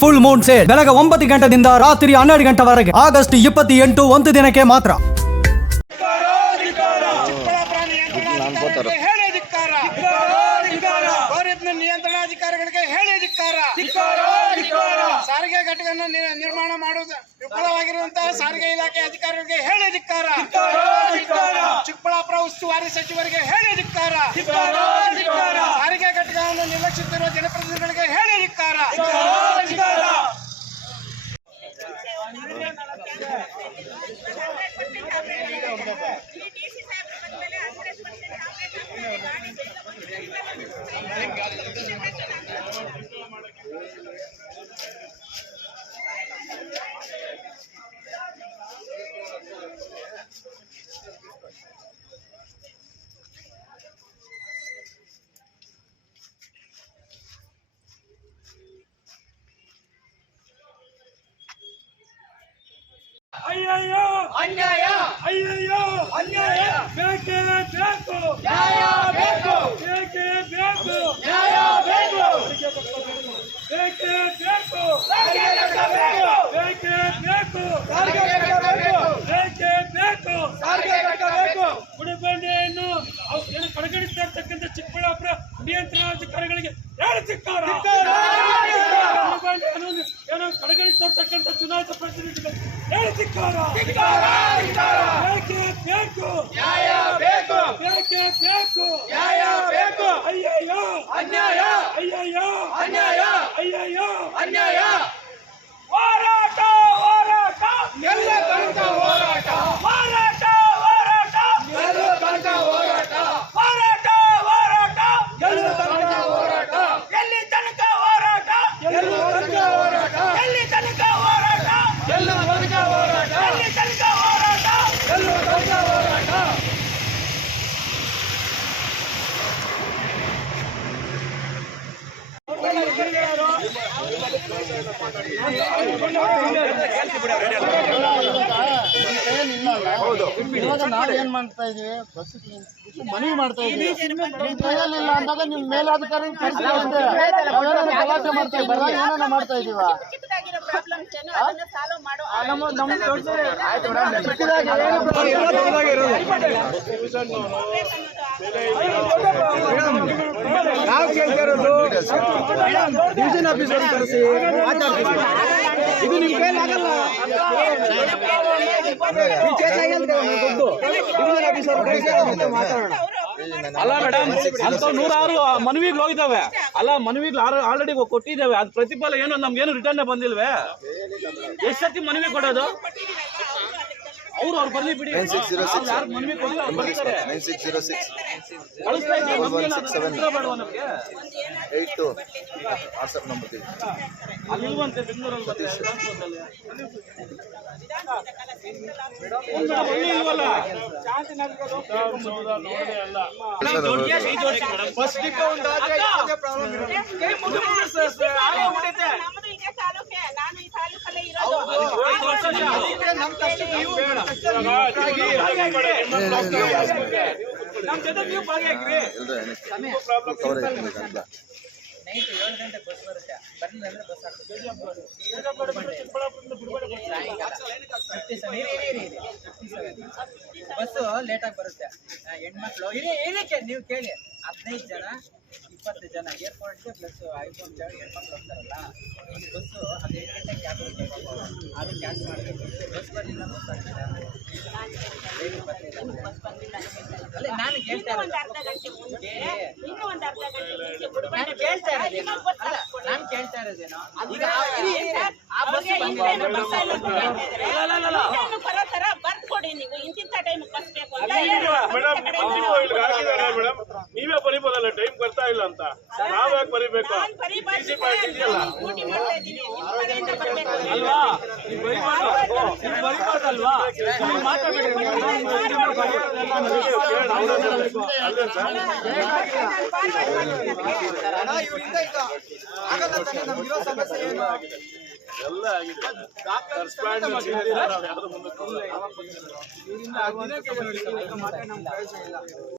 Full Moon sale ಬೆಳಗ್ಗೆ 9 ಗಂಟೆಯಿಂದ ರಾತ್ರಿ 12 ಗಂಟೆವರೆಗೆ ಆಗಸ್ಟ್ 28 ಒಂದು ದಿನಕ್ಕೆ ಮಾತ್ರ. ನಿಯಂತ್ರಣಾಧಿಕಾರಿಗಳಿಗೆ ಹೇಳಿ ಧಿಕ್ಕಾರ. ಸಾರಿಗೆ ಘಟಕವನ್ನು ನಿರ್ಮಾಣ ಮಾಡುವುದು ವಿಫಲವಾಗಿರುವಂತಹ ಸಾರಿಗೆ ಇಲಾಖೆ ಅಧಿಕಾರಿಗಳಿಗೆ ಹೇಳಿ ಧಿಕ್ಕಾರ. ಚಿಕ್ಕಬಳ್ಳಾಪುರ ಉಸ್ತುವಾರಿ ಸಚಿವರಿಗೆ ಹೇಳಿ ಧಿಕ್ಕಾರ. ಸಾರಿಗೆ ಘಟಕವನ್ನು ನಿರ್ಲಕ್ಷಿಸುತ್ತಿರುವ ಜನಪ್ರತಿನಿಧಿಗಳಿಗೆ ಹೇಳಿ ಧಿಕ್ಕಾರ. ಅಯ್ಯಯ್ಯೋ ಅನ್ಯಾಯ, ಅಯ್ಯಯ್ಯೋ ಅನ್ಯಾಯ, ಬೇಕೇ ಬೇಕು ನ್ಯಾಯ, ಬೇಕು ಬೇಕೇ ಬೇಕು ನ್ಯಾಯ, ಬೇಕು ಬೇಕೇ ಬೇಕು ಬೇಕೇ ಬೇಕು ಗುಡಿಬಂಡೆಯನ್ನು ಏನು ಕಡೆಗಣಿಸ್ತಾ ಇರ್ತಕ್ಕಂಥ ಚಿಕ್ಕಬಳ್ಳಾಪುರ ನಿಯಂತ್ರಣಾಧಿಕಾರಿಗಳಿಗೆ ಹೇಳಿ ಧಿಕ್ಕಾರ. ಗುಡಿಬಂಡೆಯನ್ನು ಏನೋ ಕಡೆಗಣಿಸ್ತಾ ಇರ್ತಕ್ಕಂಥ ಚುನಾಯಿತ ಪ್ರತಿನಿಧಿಗಳು ಹೇಳಿ ಧಿಕ್ಕಾರ. ಬೇಕೇ ಬೇಕು ನ್ಯಾಯ, ಬೇಕು ಬೇಕೇ ಬೇಕು ನ್ಯಾಯ, ಬೇಕು ಅಯ್ಯಯ್ಯೋ ಅನ್ಯಾಯ, ಅಯ್ಯಯ್ಯೋ ಅನ್ಯಾಯ, ಅಯ್ಯಯ್ಯೋ ಅನ್ಯಾಯ. ಹೋರಾಟ ಹೋರಾಟ ಎಲ್ಲ ತನಕ ಹೋರಾಟ, ಹೋರಾಟ ಹೋರಾಟ ಎಲ್ಲ ತನಕ ಹೋರಾಟ, ಹೋರಾಟ ಹೋರಾಟ ಎಲ್ಲ ತನಕ ಹೋರಾಟ, ಎಲ್ಲಿ ತನಕ ಹೋರಾಟ, ಎಲ್ಲ ತನಕ ಹೋರಾಟ, ಎಲ್ಲಿ ತನಕ ಹೋರಾಟ, ಎಲ್ಲ ತನಕ ಹೋರಾಟ, ಎಲ್ಲಿ ತನಕ ಹೋರಾಟ, ಎಲ್ಲ ತನಕ ಹೋರಾಟ. ಇವಾಗ ನಾವೇನ್ ಮಾಡ್ತಾ ಇದೀವಿ, ಬಸ್ ಮನವಿ ಮಾಡ್ತಾ ಇದೀವಿ. ನಿಮ್ ಕೈಯಲ್ಲಿಲ್ಲ ಅಂದಾಗ ನಿಮ್ ಮೇಲಾಧಿಕಾರಿ ಗಲಾಟೆ ಮಾಡ್ತಾ ಇದ್ದೀರಾ, ಏನೇನ ಮಾಡ್ತಾ ಇದೀವ. ಡಿವಿಷನ್ ಆಫೀಸರ್ ಕರೆಸಿ ಇದು ನಿಮ್ ಕೈಲಿ ಆಗಲ್ಲ. ಅಲ್ಲ ಮೇಡಮ್, ಅಂತ 106 ಮನವಿಗಳು ಹೋಗಿದ್ದಾವೆ. ಅಲ್ಲ ಮನವಿಗಳು ಆಲ್ರೆಡಿ ಕೊಟ್ಟಿದ್ದೇವೆ. ಅದ್ ಪ್ರತಿಫಲ ಏನು ನಮ್ಗೇನು ರಿಟರ್ನ್ ಬಂದಿಲ್ವೇ? ಎಷ್ಟು ಸತಿ ಮನವಿ ಕೊಡೋದು? ಅವ್ರು ಬರ್ಲಿ ಬಿಡಿ. ಯಾರು ಮನವಿ ಕೊಟ್ಟಿಲ್ಲ ಅವ್ರು ಬರ್ತಾರೆ. ಕಳಿಸ್ತಾ ಇದ್ದೀವಿ. ಅಲ್ಲಿಲ್ವಂತೆ ಬೆಂಗಳೂರಲ್ಲಿ ಇಲ್ವಲ್ಲ. ನಮ್ ಜೊತೆ ನೀವು ಭಾಗಿಯಾಗ್ರಿ. ನೈಟ್ 7 ಗಂಟೆ ಬಸ್ ಬರುತ್ತೆ, ಬರಲಿಲ್ಲ ಅಂದ್ರೆ ಬಸ್ ಹಾಕ್ತೀವಿ. ಬಸ್ಸು ಲೇಟಾಗಿ ಬರುತ್ತೆ. ಹೆಣ್ಮಕ್ಳು ಏನಕ್ಕೆ ನೀವು ಕೇಳಿ, 15 ಜನ 20 ಜನ ಏರ್ಪೋರ್ಟ್ಗೆ ಪ್ಲಸ್ ಐಫೋನ್ ಹೆಣ್ಮಕ್ಳು ಹೋಗ್ತಾರಲ್ಲ, ಈ ಬಸ್ಸು ಅದು 7 ಗಂಟೆ ಕ್ಯಾಬ್ ಅದು ಕ್ಯಾನ್ಸಲ್ ಮಾಡಬೇಕು. ಬಸ್ ಬರಲಿಲ್ಲ, ಬಸ್ ಆಗ್ತದೆ. ಅಲ್ಲ ನಾನು ಹೇಳ್ತಾ ಇರೋದು, ನಾನು ಕೇಳ್ತಾ ಇರೋದೇನೋ, ಅಲ್ಲ ನಾನು ಕೇಳ್ತಾ ಇರೋದೇನೋ, ಈಗ ಆ ಬಸ್ ಬರ್ಕೊಡಿ ನೀವು ಇಂತಿಂತ ಟೈಮ್ ಬಸ್ ಬೇಕು ಅಂತ ನೀವೇ ಬರೀಬೋದಲ್ಲ, ಟೈಮ್ ಬರ್ತಾ ಇಲ್ಲ ಅಂತ. ನಾವ್ಯಾಕೆ ಬರೀಬೇಕು? ಅಲ್ವಾ ಬರೀಬಾರ್ದಲ್ವಾ? ಎಲ್ಲ ಆಗಿದೆ.